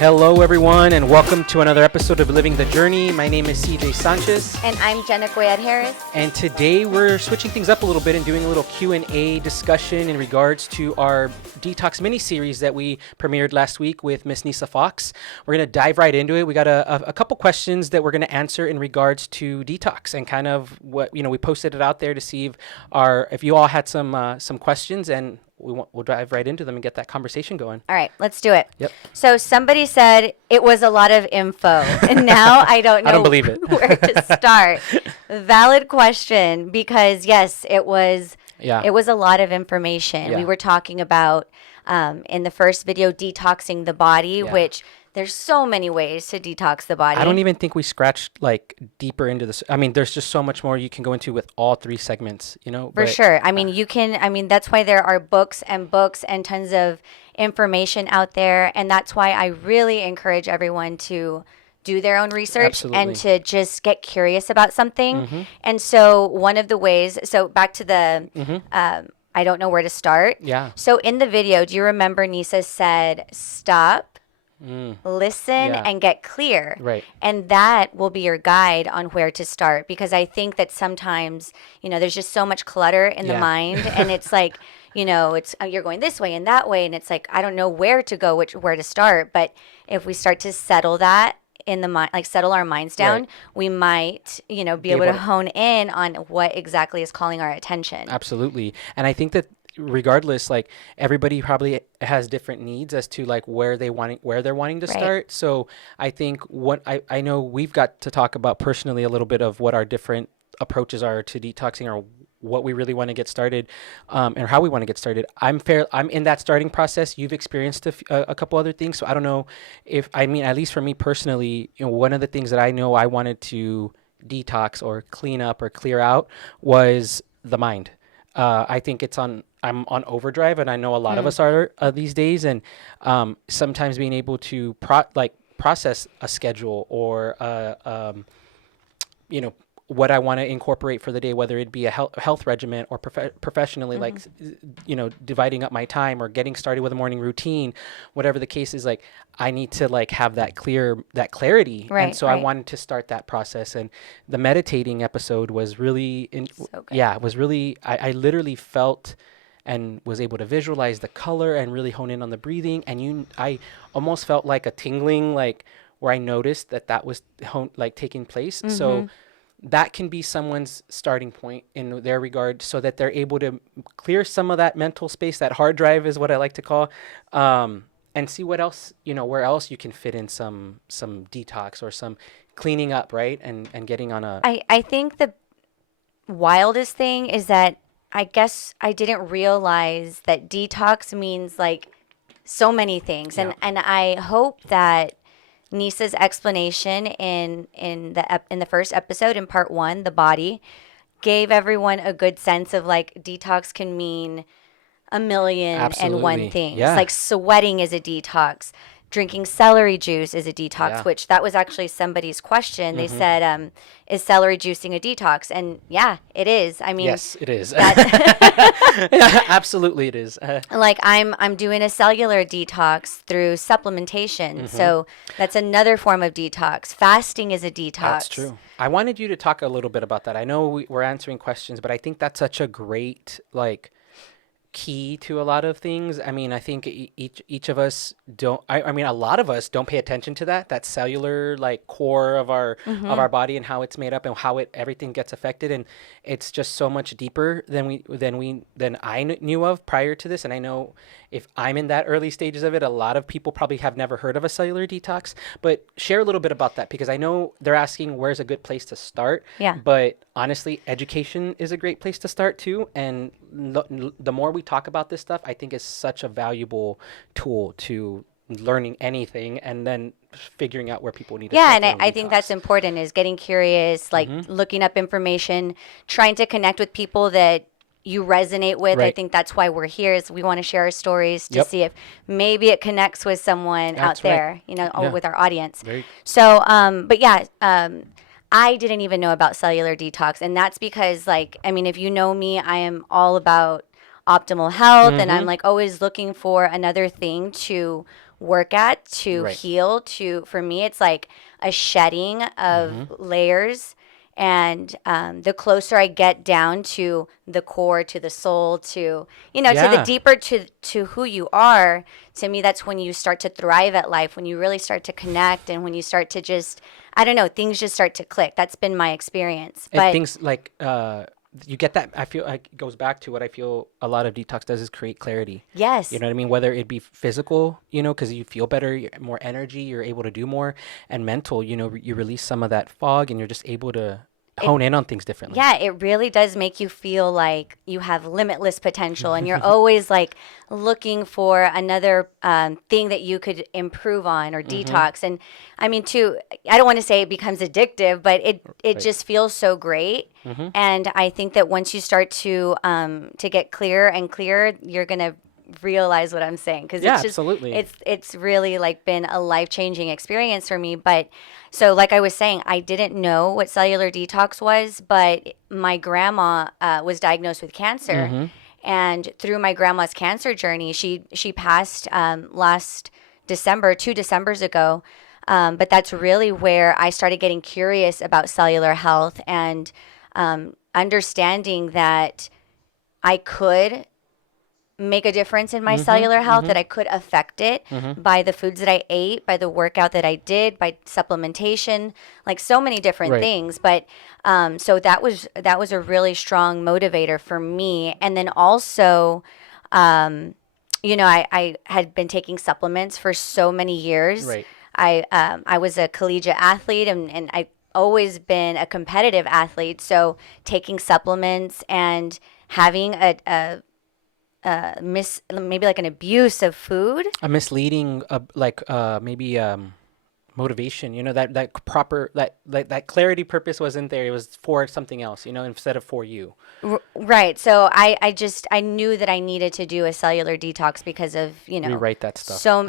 Hello, everyone, and welcome to another episode of Living the Journey. My name is CJ Sanchez. And I'm Jena Harris. And today we're switching things up a little bit and doing a little Q&A discussion in regards to our Detox mini-series that we premiered last week with Miss Nisa Fox. We're going to dive right into it. We got a couple questions that we're going to answer in regards to detox and kind of what, we posted it out there to see if you all had some questions, and we'll dive right into them and get that conversation going. All right, let's do it. Yep. So somebody said it was a lot of info, and now I don't know I don't believe it. where to start. Valid question, because yes, it was a lot of information. Yeah. We were talking about in the first video detoxing the body, which there's so many ways to detox the body. I don't even think we scratched deeper into this. I mean, there's just so much more you can go into with all three segments, For sure. I mean, that's why there are books and tons of information out there. And that's why I really encourage everyone to do their own research and to just get curious about something. Mm-hmm. And so one of the ways, back to the, I don't know where to start. Yeah. So in the video, do you remember Nisa said, stop, listen, and get clear. Right. And that will be your guide on where to start, because I think that sometimes, there's just so much clutter in the mind, and it's like, it's you're going this way and that way, and it's like, I don't know where to go, where to start. But if we start to settle that in the mind, settle our minds down, we might, be able to hone in on what exactly is calling our attention. Absolutely. And I think that regardless, everybody probably has different needs as to where they're wanting to start. So I think what I know we've got to talk about personally a little bit of what our different approaches are to detoxing, or what we really want to get started, and how we want to get started. I'm in that starting process. You've experienced a couple other things, so I don't know at least for me personally, one of the things that I know I wanted to detox or clean up or clear out was the mind. I think I'm on overdrive, and I know a lot of us are these days. And sometimes being able to process a schedule or what I want to incorporate for the day, whether it be a health regimen or professionally, dividing up my time or getting started with a morning routine, whatever the case is, I need to have that clarity. Right, and so I wanted to start that process. And the meditating episode was really, I literally felt and was able to visualize the color and really hone in on the breathing. And I almost felt like a tingling, where I noticed that was taking place. Mm-hmm. So that can be someone's starting point in their regard, so that they're able to clear some of that mental space. That hard drive is what I like to call, and see what else, where else you can fit in some detox or some cleaning up, right? And getting on a... I think the wildest thing is that I guess I didn't realize that detox means so many things. Yeah. And I hope that Nisa's explanation in the first episode, in part 1, the body, gave everyone a good sense of detox can mean a million and one things. Yeah. Sweating is a detox. Drinking celery juice is a detox, which that was actually somebody's question. They said, is celery juicing a detox? And yeah, it is. I mean, yes, it is. Yeah, absolutely, it is. I'm doing a cellular detox through supplementation. So that's another form of detox. Fasting is a detox. That's true. I wanted you to talk a little bit about that. I know we're answering questions, but I think that's such a great, key to a lot of things. I mean, I think each of us don't, I mean, a lot of us don't pay attention to that cellular core of our body and how it's made up and how everything gets affected. And it's just so much deeper than I knew of prior to this. And I know if I'm in that early stages of it, a lot of people probably have never heard of a cellular detox. But share a little bit about that, because I know they're asking where's a good place to start. Yeah. But honestly, education is a great place to start too. And the more we talk about this stuff, I think is such a valuable tool to learning anything and then figuring out where people need to Yeah, start and their own I think that's detox. important is getting curious, like looking up information, trying to connect with people that you resonate with. I Right. think that's why we're here is we want to share our stories to Yep. see if maybe it connects with someone out That's right. there, you know, or Yeah. with our audience. Very. So, but yeah, I didn't even know about cellular detox. And that's because, like, I mean, if you know me, I am all about optimal health and I'm Mm-hmm. like always looking for another thing to work at, to Right. heal, to, for me, it's like a shedding Mm-hmm. of layers. And the closer I get down to the core, to the soul, to, you know, to the Yeah. deeper to who you are, to me, that's when you start to thrive at life, when you really start to connect and when you start to just, I don't know, things just start to click. That's been my experience. And But things like you get that. I feel like it goes back to what I feel a lot of detox does is create clarity. You yes, know what I mean? Whether it be physical, you know, because you feel better, more energy, you're able to do more, and mental, you know, you release some of that fog, and you're just able to it hone in on things differently. yeah, it really does make you feel like you have limitless potential and you're always like looking for another thing that you could improve on or Mm-hmm. detox. And I mean, too, I don't want to say it becomes addictive, but it Right. just feels so great. Mm-hmm. And I think that once you start to get clearer and clearer, you're going to realize what I'm saying because Yeah, it's just absolutely. it's really like been a life-changing experience for me. But so like I was saying, I didn't know what cellular detox was, but my grandma was diagnosed with cancer, Mm-hmm. and through my grandma's cancer journey, she passed last December, 2 Decembers ago. But that's really where I started getting curious about cellular health and understanding that I could make a difference in my Mm-hmm. cellular health, Mm-hmm. that I could affect it Mm-hmm. by the foods that I ate, by the workout that I did, by supplementation, like so many different Right. things. But so that was a really strong motivator for me. And then also, you know, I had been taking supplements for so many years. Right. I was a collegiate athlete and I always been a competitive athlete. So taking supplements and having maybe like an abuse of food. A misleading, like maybe motivation. You know that proper that clarity purpose wasn't there. It was for something else. You know, instead of for you. Right. So I knew that I needed to do a cellular detox because of, you know, Rewrite that stuff. so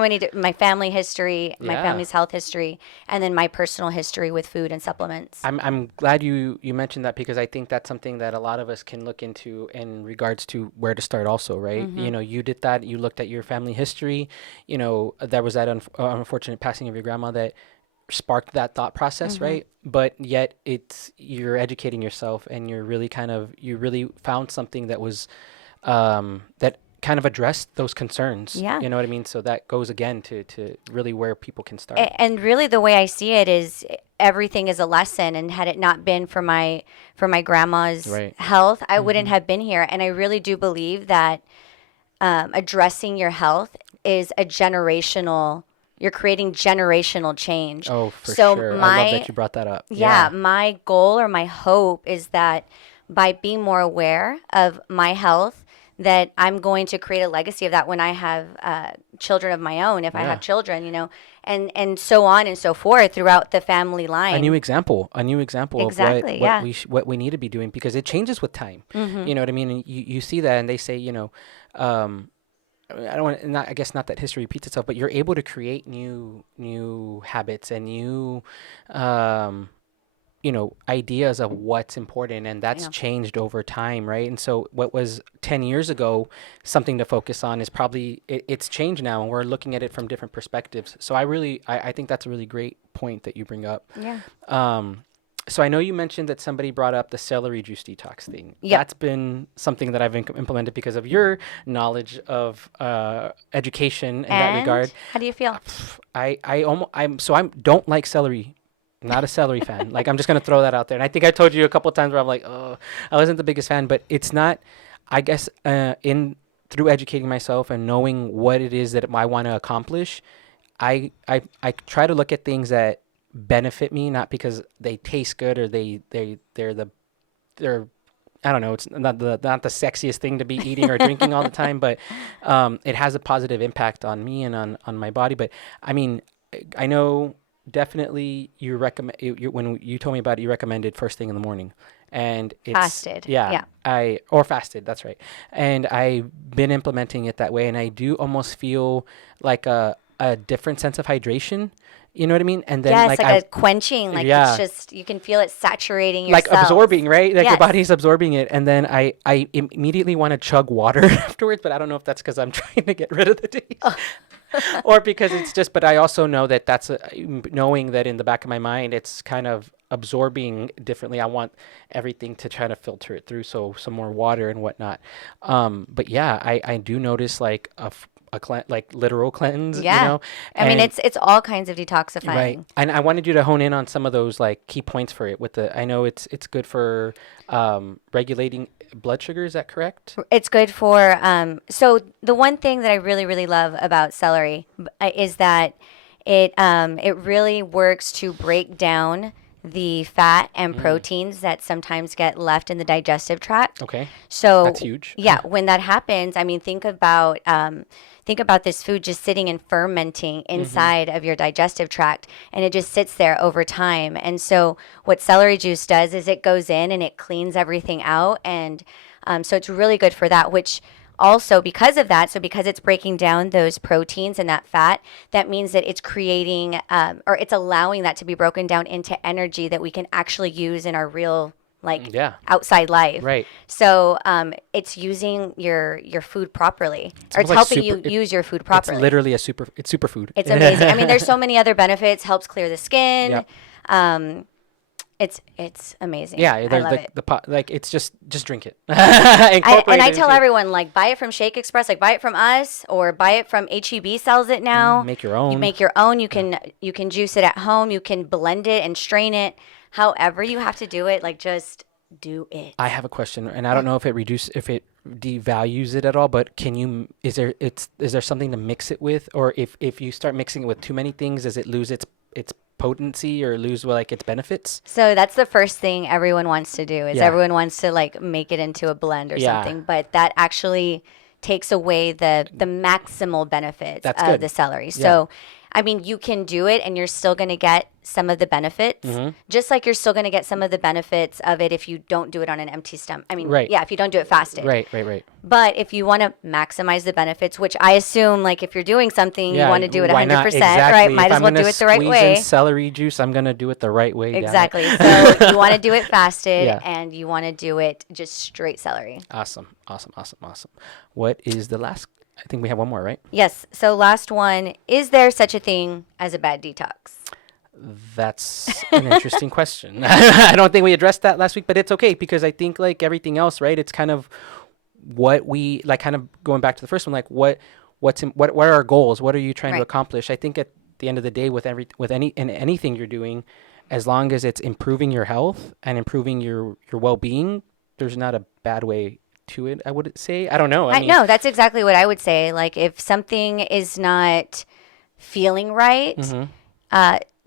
many, my family history, my Yeah. family's health history, and then my personal history with food and supplements. I'm glad you mentioned that because I think that's something that a lot of us can look into in regards to where to start also, right? You know, you did that, you looked at your family history, you know, there was that unfortunate passing of your grandma that sparked that thought process, right? But yet you're educating yourself and you really found something that was that kind of addressed those concerns. Yeah. You know what I mean? So that goes again to really where people can start. And really the way I see it is everything is a lesson, and had it not been for my grandma's Right. health, I wouldn't have been here. And I really do believe that addressing your health is a generational, you're creating generational change. Oh, for So sure. I love my that you brought that up. yeah, my goal or my hope is that by being more aware of my health, that I'm going to create a legacy of that when I have children of my own, if I Yeah. have children, you know, and so on and so forth throughout the family line. A new example Exactly, of yeah. what we need to be doing because it changes with time. Mm-hmm. You know what I mean? And you see that, and they say, you know, I don't want not I guess not that history repeats itself, but you're able to create new habits and new you know, ideas of what's important, and that's Yeah. changed over time, right? And so what was 10 years ago something to focus on is probably it's changed now, and we're looking at it from different perspectives. So I think that's a really great point that you bring up. Yeah. So I know you mentioned that somebody brought up the celery juice detox thing. Yep. That's been something that I've implemented because of your knowledge of education in that And regard. how do you feel? I don't like celery. Not a celery fan. Like, I'm just gonna throw that out there. And I think I told you a couple times where I'm like, oh, I wasn't the biggest fan. But it's not. I guess in through educating myself and knowing what it is that I want to accomplish, I try to look at things that benefit me, not because they taste good or they're I don't know, it's not the sexiest thing to be eating or drinking all the time, but it has a positive impact on me and on my body. But I mean, I know definitely you recommend when you told me about it, you recommended first thing in the morning, and it's Fasted. yeah, I or fasted. That's right, and I've been implementing it that way, and I do almost feel like a different sense of hydration. You know what I mean? And then Yes, like a quenching, like it's just, you can feel it saturating your like cells. absorbing, right? Like Yes. your body's absorbing it. And then I immediately want to chug water afterwards, but I don't know if that's because I'm trying to get rid of the taste or because it's just, but I also know that knowing that in the back of my mind, it's kind of absorbing differently. I want everything to try to filter it through. So some more water and whatnot. But yeah, I do notice like like literal cleanse, Yeah. you know? I mean, it's all kinds of detoxifying. Right. And I wanted you to hone in on some of those like key points for it I know it's good for regulating blood sugar. Is that correct? It's good for, so the one thing that I really, really love about celery is that it really works to break down the fat and proteins that sometimes get left in the digestive tract. Okay. So that's huge. Yeah, when that happens, I mean, think about this food just sitting and fermenting inside of your digestive tract, and it just sits there over time. And so what celery juice does is it goes in and it cleans everything out, and so it's really good for that, which also because of that, so because it's breaking down those proteins and that fat, that means that it's creating or it's allowing that to be broken down into energy that we can actually use in our real outside life. Right. So it's using your food properly, or it's helping you use your food properly. It's literally it's superfood. It's amazing. I mean, there's so many other benefits. Helps clear the skin. Yep. It's amazing. Yeah, I love it. The pot, like it's just drink it. I tell everyone, like, buy it from Shake Express, like buy it from us, or buy it from HEB sells it now. Make your own. You make your own. You can juice it at home. You can blend it and strain it. However you have to do it, like just do it. I have a question, and I don't know if it devalues it at all, but is there something to mix it with, or if you start mixing it with too many things, does it lose its potency or lose like its benefits? So that's the first thing everyone wants to do is everyone wants to like make it into a blend or something, but that actually takes away the maximal benefits of the celery. So I mean, you can do it and you're still going to get some of the benefits, just like you're still going to get some of the benefits of it if you don't do it on an empty stomach. I mean, if you don't do it fasted. Right. But if you want to maximize the benefits, which I assume, like, if you're doing something, you want to do it 100%, exactly. right? Might as well do it the right way. In celery juice, I'm going to do it the right way. Exactly. So you want to do it fasted and you want to do it just straight celery. Awesome. What is the last? I think we have one more, right? Yes. So last one, is there such a thing as a bad detox? That's an interesting question. I don't think we addressed that last week, but it's okay because I think like everything else, right? It's kind of what we like, kind of going back to the first one, like what are our goals? What are you trying to accomplish? I think at the end of the day, with anything you're doing, as long as it's improving your health and improving your well-being, there's not a bad way to it, I would say. I don't know. I mean, no, that's exactly what I would say. Like, if something is not feeling right,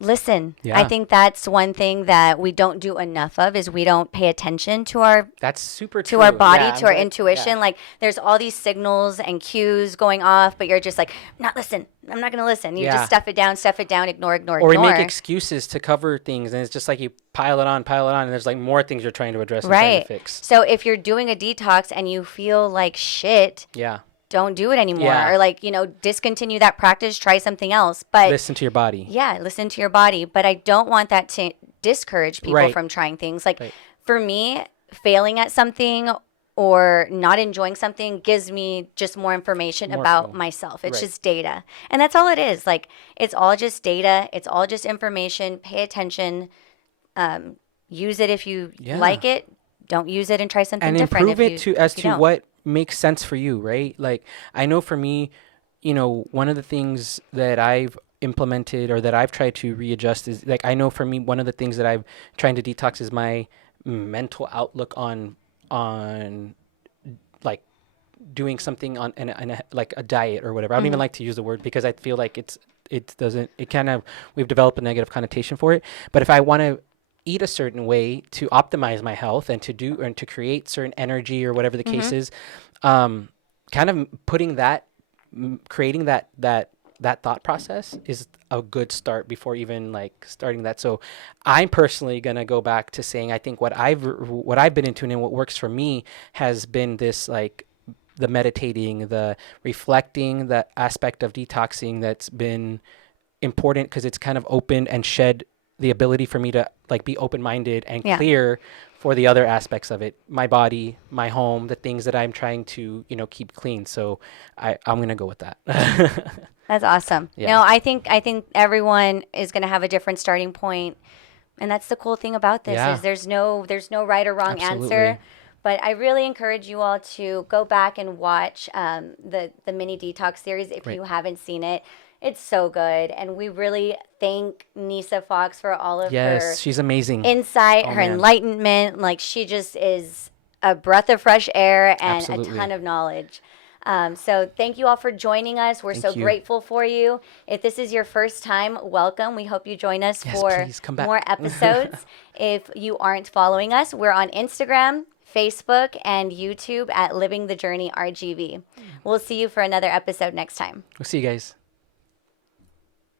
listen. I think that's one thing that we don't do enough of is we don't pay attention to our our body, to our intuition. Like, there's all these signals and cues going off, but you're just like, I'm not going to listen. You just stuff it down, ignore. Or we make excuses to cover things, and it's just like you pile it on, and there's like more things you're trying to address and trying to fix. So if you're doing a detox and you feel like shit, don't do it anymore. Or like, discontinue that practice, try something else. But listen to your body. Yeah, listen to your body. But I don't want that to discourage people from trying things. Like for me, failing at something or not enjoying something gives me just more information about myself. It's just data. And that's all it is. Like, it's all just data. It's all just information. Pay attention. Use it if you like it. Don't use it and try something different. And improve it as to what makes sense for you, right? Like, I know for me, one of the things that I've implemented or that I've tried to readjust is, like, I know for me, one of the things that I've trying to detox is my mental outlook on like doing something on like a diet or whatever. I don't even like to use the word because I feel like we've developed a negative connotation for it. But if I want to eat a certain way to optimize my health and to create certain energy or whatever the case is. Kind of putting that, creating that thought process is a good start before even like starting that. So I'm personally going to go back to saying, I think what I've been into and what works for me has been this, like, the meditating, the reflecting, the aspect of detoxing that's been important because it's kind of opened and shed the ability for me to like be open-minded and clear for the other aspects of it, my body, my home, the things that I'm trying to, keep clean. So I'm going to go with that. That's awesome. Yeah. No, I think everyone is going to have a different starting point, and that's the cool thing about this is there's no right or wrong answer. But I really encourage you all to go back and watch the mini detox series if you haven't seen it. It's so good, and we really thank Nisa Fox for all of her she's amazing insight, her enlightenment. Like, she just is a breath of fresh air and a ton of knowledge. So thank you all for joining us. We're so grateful for you. If this is your first time, welcome. We hope you join us for more episodes. If you aren't following us, we're on Instagram, Facebook, and YouTube at Living the Journey RGV. We'll see you for another episode next time. We'll see you guys.